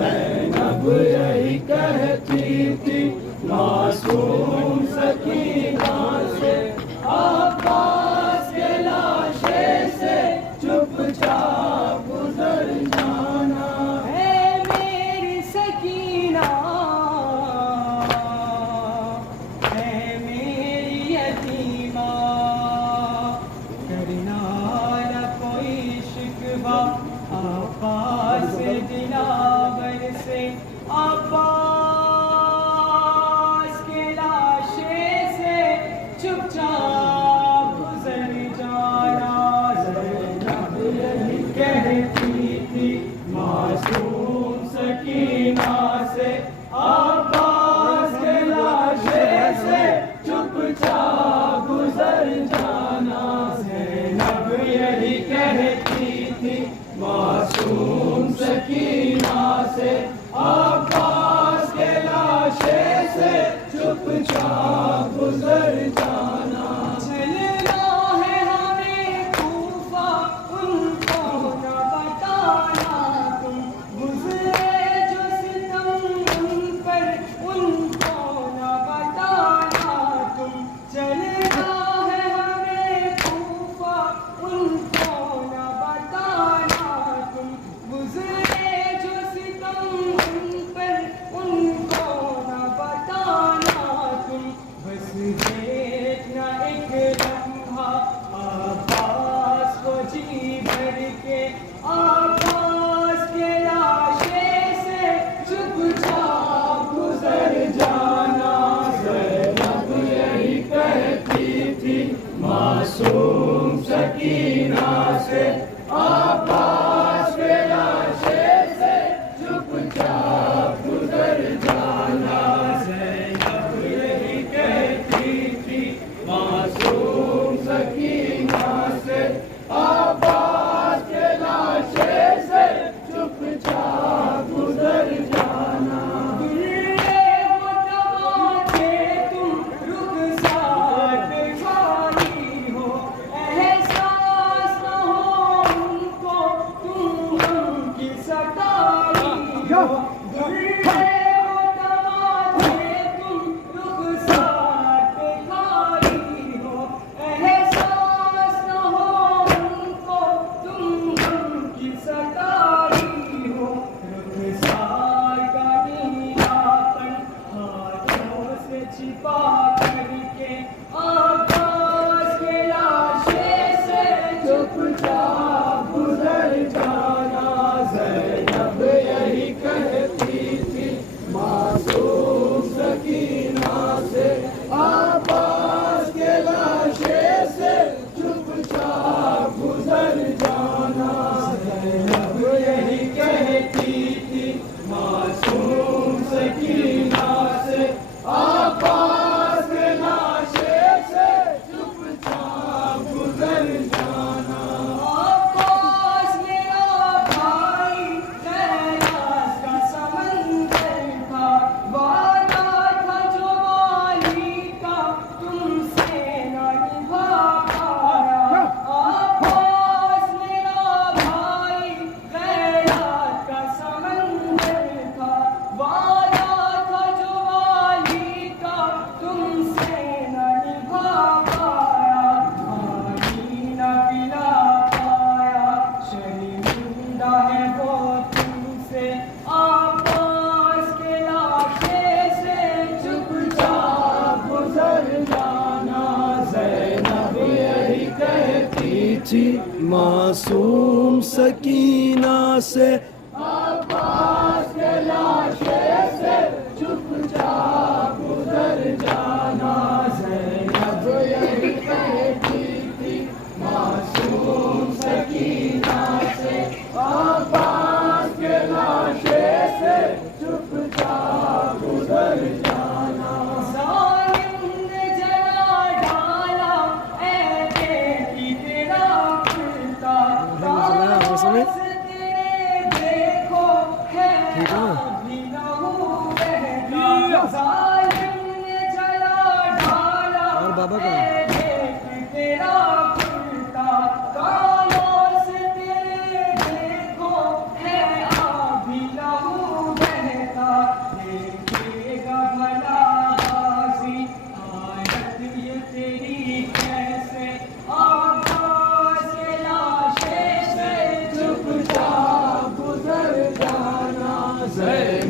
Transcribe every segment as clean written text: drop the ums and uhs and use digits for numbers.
زینب یہی کہتی تھی معصوم سکینہ سے، عباس کے لاشے سے چپ چاپ گزر جانا۔ ہے میری سکینہ، ہے میری یتیمہ، کرنا نہ کوئی شکوہ عباس دلاور سے، عباس کے لاشے سے چپ چاپ گزر جانا۔ زینب یہی کہتی تھی معصوم سکینہ سے، عباس کے لاشے سے چپ چاپ گزر جانا۔ زینب یہی کہتی تھی معصوم سکینہ سے، عباس کے لاشے سے چپ چاپ گزر جانا۔ چلنا ہے ہمیں کوفہ، ان کو نہ بتانا تم، گزرے جو ستم ان پر ان کو نہ بتانا تم۔ چلنا ہے ہمیں کوفہ، ان کو نہ بتانا تم، گزرے جو ستم ان پر ان کو نہ بتانا تم۔ بس دیکھنا ایک لمحہ عباس کو جی بھر کے، عباس کے لاشے سے چپ چاپ گزر جانا۔ زینب یہی کہتی تھی معصوم سکینہ سے، عباس کے لاشے سے چپ چاپ گزر جانا۔ زینب یہی کہتی تھی معصوم سکینہ سے، عباس کے لاشے سے چپ چاپ گزر جانا۔ چھپا کر کے عباس کے لاشے سے چپ چاپ گزر جانا۔ زینب یہی کہتی تھی معصوم سکینہ سے، عباس کے لاشے سے چپ چاپ گزر جانا۔ زینب یہی کہتی تھی معصوم سکینہ سے، عباس کے لاشے سے چپ چاپ گزر جانا۔ عباس میرا بھائی خیرات کا سمندر تھا، وعدہ تھا جو والی کا تم سے نہ نبھا پایا۔ عباس میرا بھائی خیرات کا سمندر تھا، وعدہ تھا جو والی کا تم سے نہ نبھا پایا۔ پانی نہ پلا پایا، شرمندہ ہے وہ تم سے، عباس کے لاشے سے چپ چاپ گزر جانا۔ زینب یہی کہتی تھی معصوم سکینہ سے، عباس کے لاشے سے چپ چاپ گزر جانا۔ زینب یہی کہتی تھی معصوم سکینہ سے، عباس کے لاشے سے چپ چاپ گزر جانا۔ ظالم نے جلا ڈالا اے بیٹی تیرا کرتا، راز تیرے دیکھو ہے ابھی لہو بہتا۔ ظالم نے جلا ڈالا اے بیٹی تیرا کرتا، کانوں سے تیرے دیکھو ہے ابھی لہو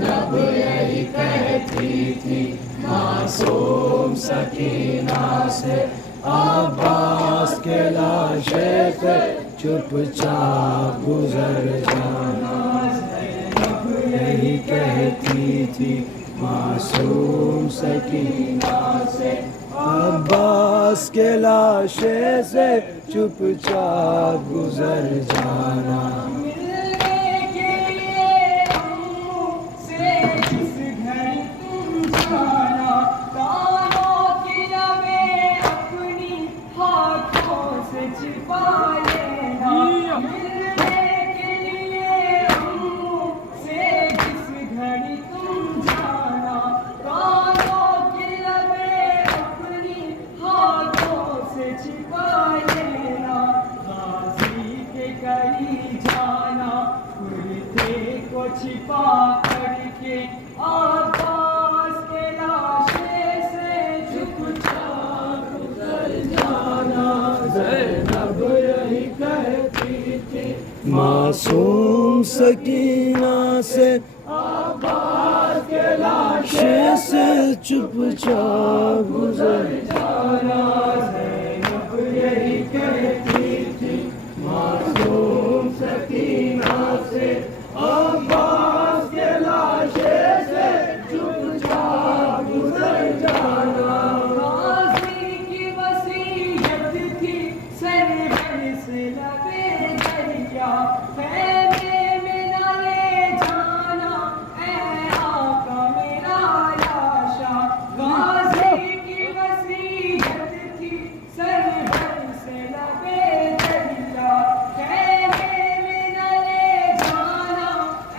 زینب یہی کہتی تھی معصوم سکینہ سے عباس کے لاشے پہ چپ چاپ گزر جانا زینب یہی کہتی تھی معصوم سکینہ سے عباس کے لاشے سے چپ چاپ گزر جانا ملنے کے لیے امّو سے جس گھر تم جانا کانوں کی لبیں اپنی ہاتھوں سے چھپا لینا ملنے کے لیے امّو سے جس گھر تم جانا کانوں کی لبیں اپنی ہاتھوں سے چھپا لینا غازی کے کہیں جانا کرتے کو چھپا کر کے عباس کے لاشے سے چپ چاپ گزر جانا زینب یہی کہتی تھی معصوم سکینہ سے عباس کے لاشے سے چپ چاپ گزر جانا زینب یہی کہتی تھی معصوم سکینہ سے عباس کے لاشے سے چپ چاپ گزر جانا غازی کی وصیت تھی سرور سے لبے دریا خیمے میں نہ لے جانا اے آقا میرا لاشا غازی کی وصیت تھی سرور سے لبے دریا خیمے میں نہ لے جانا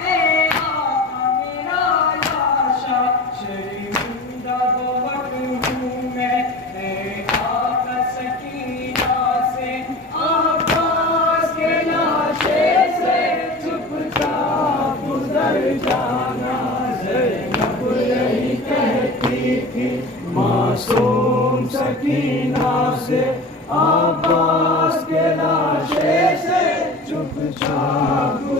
اے آقا میرا لاشا شرمندہ بہت ہوں میں اے آقا سکینہ سے عباس کے لاشے سے چپ چاپ گزر جانا زینب یہی کہتی تھی معصوم سکینہ سے عباس کے لاشے سے چپ چاپ